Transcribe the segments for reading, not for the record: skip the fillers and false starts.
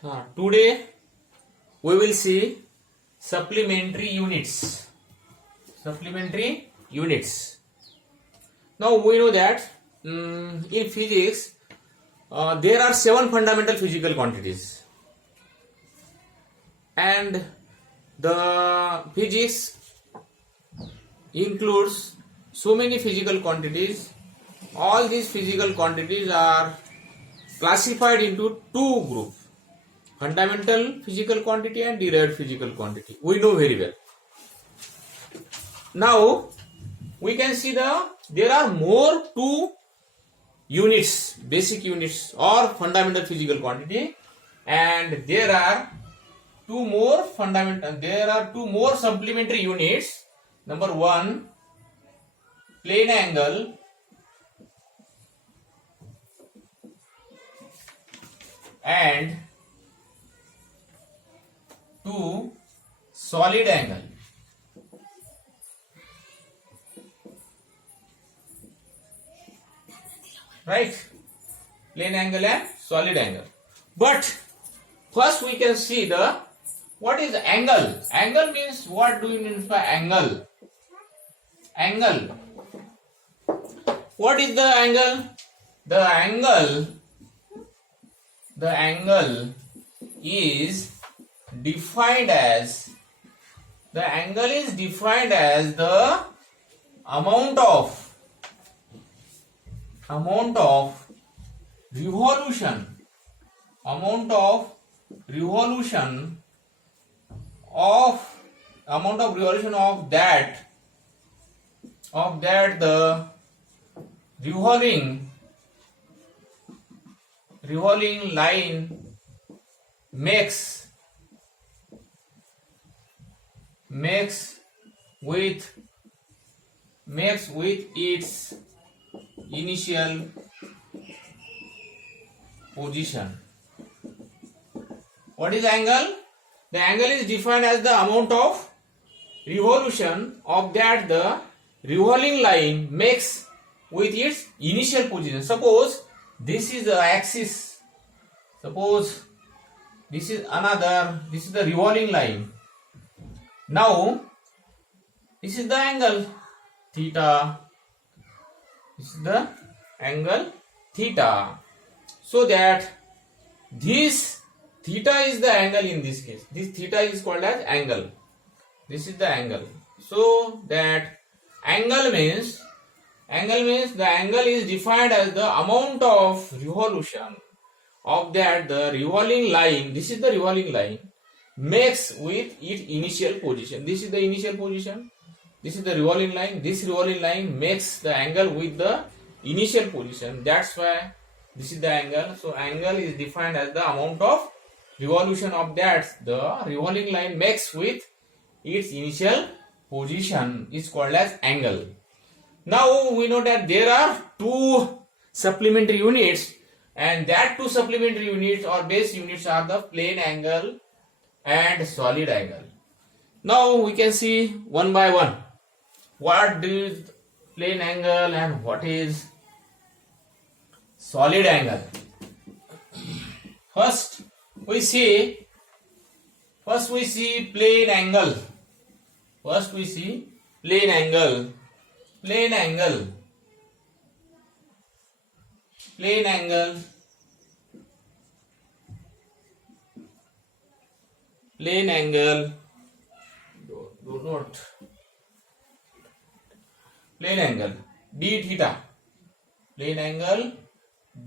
Today we will see supplementary units. Supplementary units. Now we know that in physics there are 7 fundamental physical quantities, and the physics includes so many physical quantities. All these physical quantities are classified into two groups: fundamental physical quantity and derived physical quantity. We know very well. Now we can see there are more two units, basic units or fundamental physical quantity, and there are two more supplementary units. Number 1, plane angle, and 2, solid angle. Right? Plane angle and solid angle. But first we can see what is angle. Angle means, what do you mean by angle? Angle. What is the angle? The angle is defined as the amount of revolution of that the revolving line makes with its initial position. What is angle? The angle is defined as the amount of revolution of that the revolving line makes with its initial position. Suppose this is the axis. Suppose this is the revolving line. Now this is the angle theta. This is the angle theta. So that this theta is the angle in this case. This theta is called as angle. This is the angle. So that angle means the angle is defined as the amount of revolution of that the revolving line. This is the revolving line makes with its initial position. This is the initial position. This is the revolving line. This revolving line makes the angle with the initial position. That's why this is the angle. So angle is defined as the amount of revolution of that the revolving line makes with its initial position is called as angle. Now we know that there are two supplementary units, and that two supplementary units or base units are the plane angle and solid angle. Now we can see one by one what is plane angle and what is solid angle. First we see plane angle. Plane angle. Do not. Plane angle d theta. Plane angle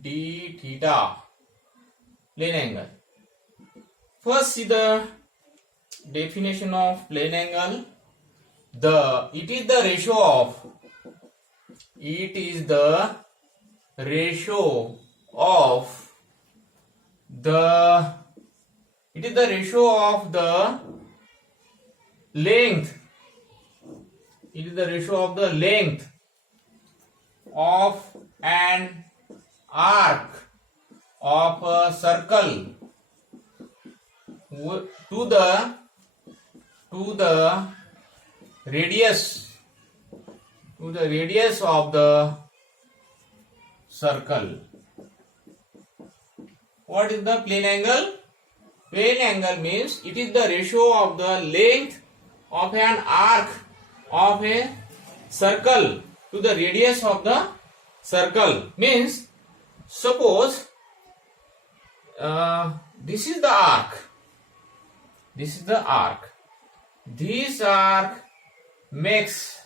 d theta. Plane angle. First see the definition of plane angle. It is the ratio of the length. It is the ratio of the length of an arc of a circle to the radius of the circle. What is the plane angle? Plane angle means it is the ratio of the length of an arc of a circle to the radius of the circle. Means suppose this is the arc. This is the arc. This arc makes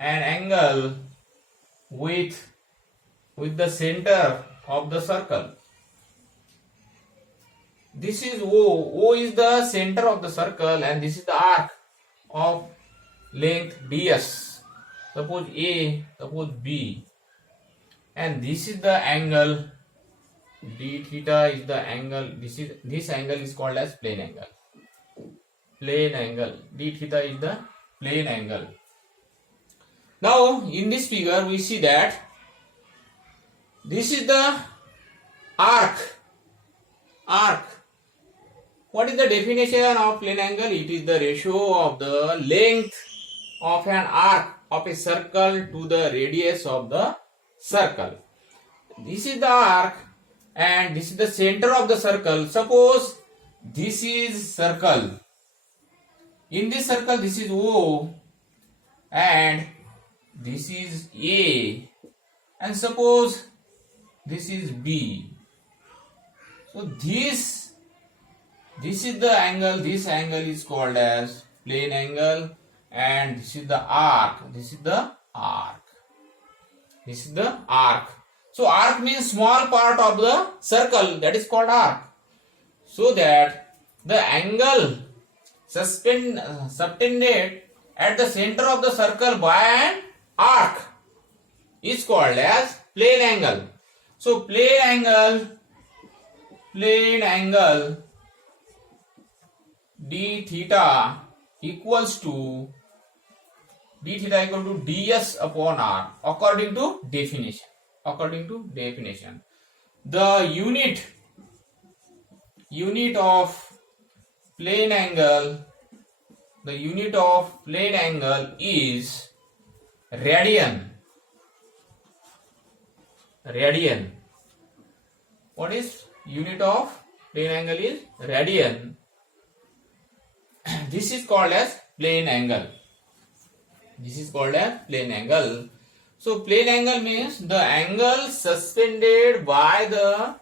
an angle with the center of the circle. This is O. O is the center of the circle and this is the arc of length ds. Suppose A, suppose B. And this is the angle d theta is the angle. This angle is called as plane angle. Plane angle. D theta is the plane angle. Now in this figure we see that this is the arc. What is the definition of plane angle? It is the ratio of the length of an arc of a circle to the radius of the circle. This is the arc and this is the center of the circle. Suppose this is circle. In this circle this is O and this is A, and suppose this is B. So this is the angle. This angle is called as plane angle, and this is the arc. This is the arc. So arc means small part of the circle, that is called arc. So that the angle subtended at the center of the circle by an arc is called as plane angle. So plane angle d theta equals to ds upon r according to definition. The unit of plane angle is radian. What is unit of plane angle is radian. This is called as plane angle. So plane angle means the angle suspended by the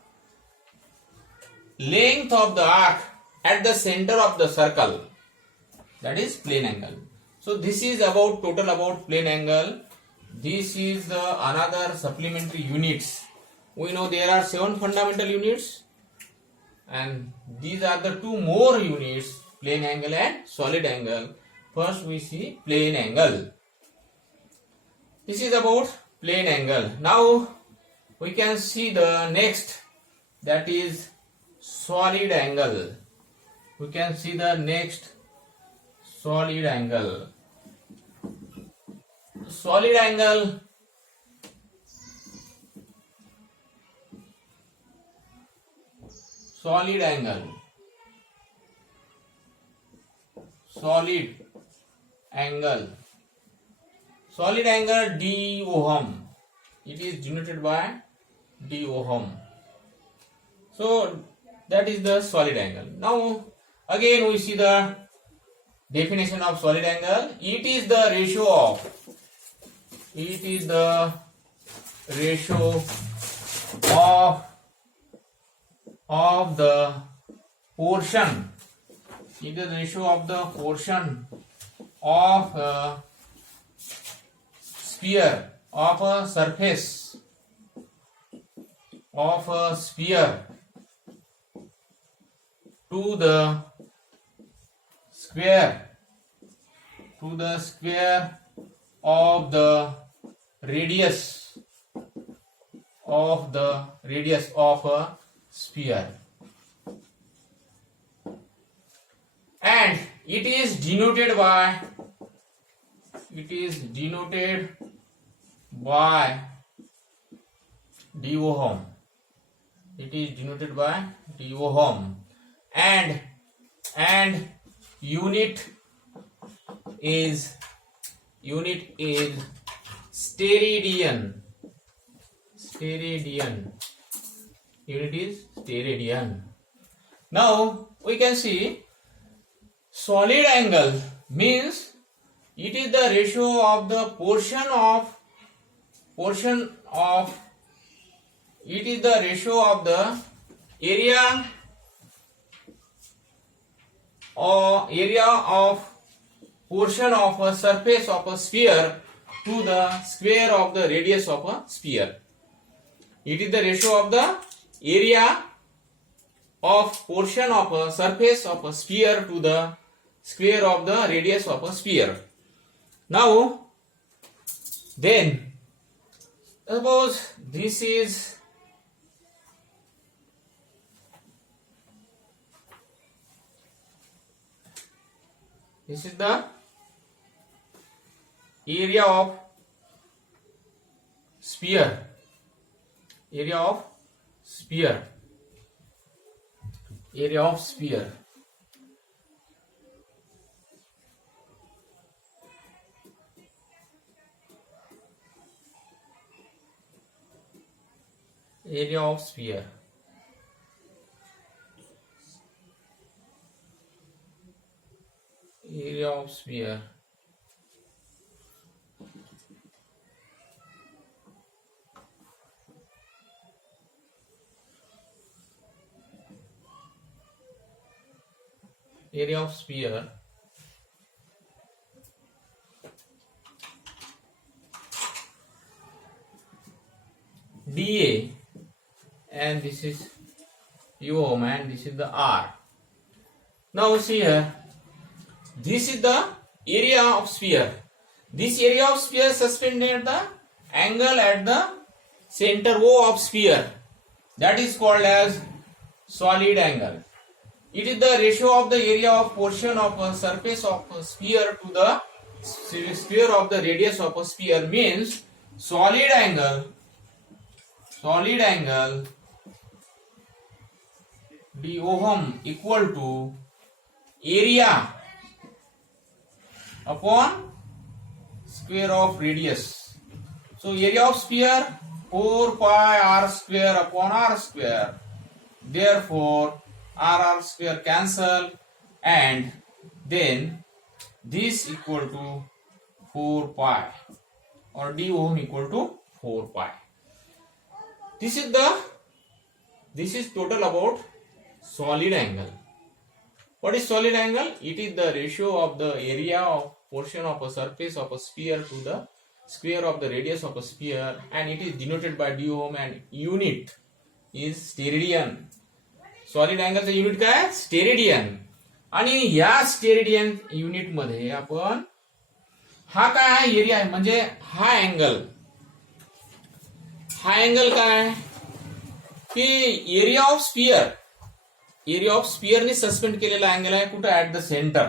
length of the arc at the center of the circle. That is plane angle. So this is total about plane angle. This is another supplementary units. We know there are 7 fundamental units, and these are the 2 more units, plane angle and solid angle. First we see plane angle. This is about plane angle. Now we can see the next, that is solid angle. We can see the next solid angle. Solid angle d ohm. It is denoted by d ohm. So that is the solid angle. Now again we see the definition of solid angle. It is the ratio of the portion. It is the ratio of the portion of a sphere, of a surface of a sphere to the square of the radius of a sphere, and it is denoted by d ohm. And unit is steradian. Unit is steradian. Now we can see solid angle means it is the ratio of the portion of it is the ratio of the area of portion of a surface of a sphere to the square of the radius of a sphere. It is the ratio of the area of portion of a surface of a sphere to the square of the radius of a sphere. Now, then, suppose this is the area of sphere. Area of sphere. Area of sphere. Area of sphere. Area of sphere. Area of sphere dA, and this is ohm, and this is the R. Now see here, this is the area of sphere. This area of sphere suspended the angle at the center O of sphere, that is called as solid angle. It is the ratio of the area of portion of a surface of a sphere to the square of the radius of a sphere, means solid angle d ohm equal to area upon square of radius. So area of sphere 4 pi r square upon r square. Therefore r square cancel, and then this equal to 4 pi, or d ohm equal to 4 pi. This is total about solid angle. What is solid angle? It is the ratio of the area of portion of a surface of a sphere to the square of the radius of a sphere, and it is denoted by d ohm, and unit is steradian. Solid अँगलचं unit काय? Steradian. आणि या steradian unit मध्ये आपण हा काय आहे? Area आहे, म्हणजे हा अँगल काय की एरिया ऑफ स्पिअरने सस्पेंड केलेला अँगल आहे. कुठं? At the centre.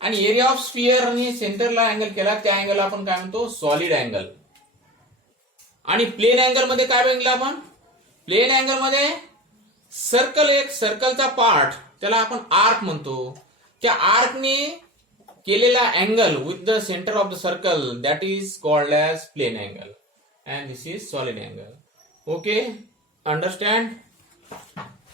आणि एरिया ऑफ स्पिअरने सेंटरला अँगल केला, त्या अँगल आपण काय म्हणतो? Solid angle. आणि प्लेन अँगल मध्ये काय बघितलं आपण? प्लेन अँगल मध्ये सर्कलचा पार्ट, त्याला आपण आर्क म्हणतो. त्या आर्कने केलेला angle with the centre of the circle, that is called as plane angle, and this is solid angle. Okay, understand?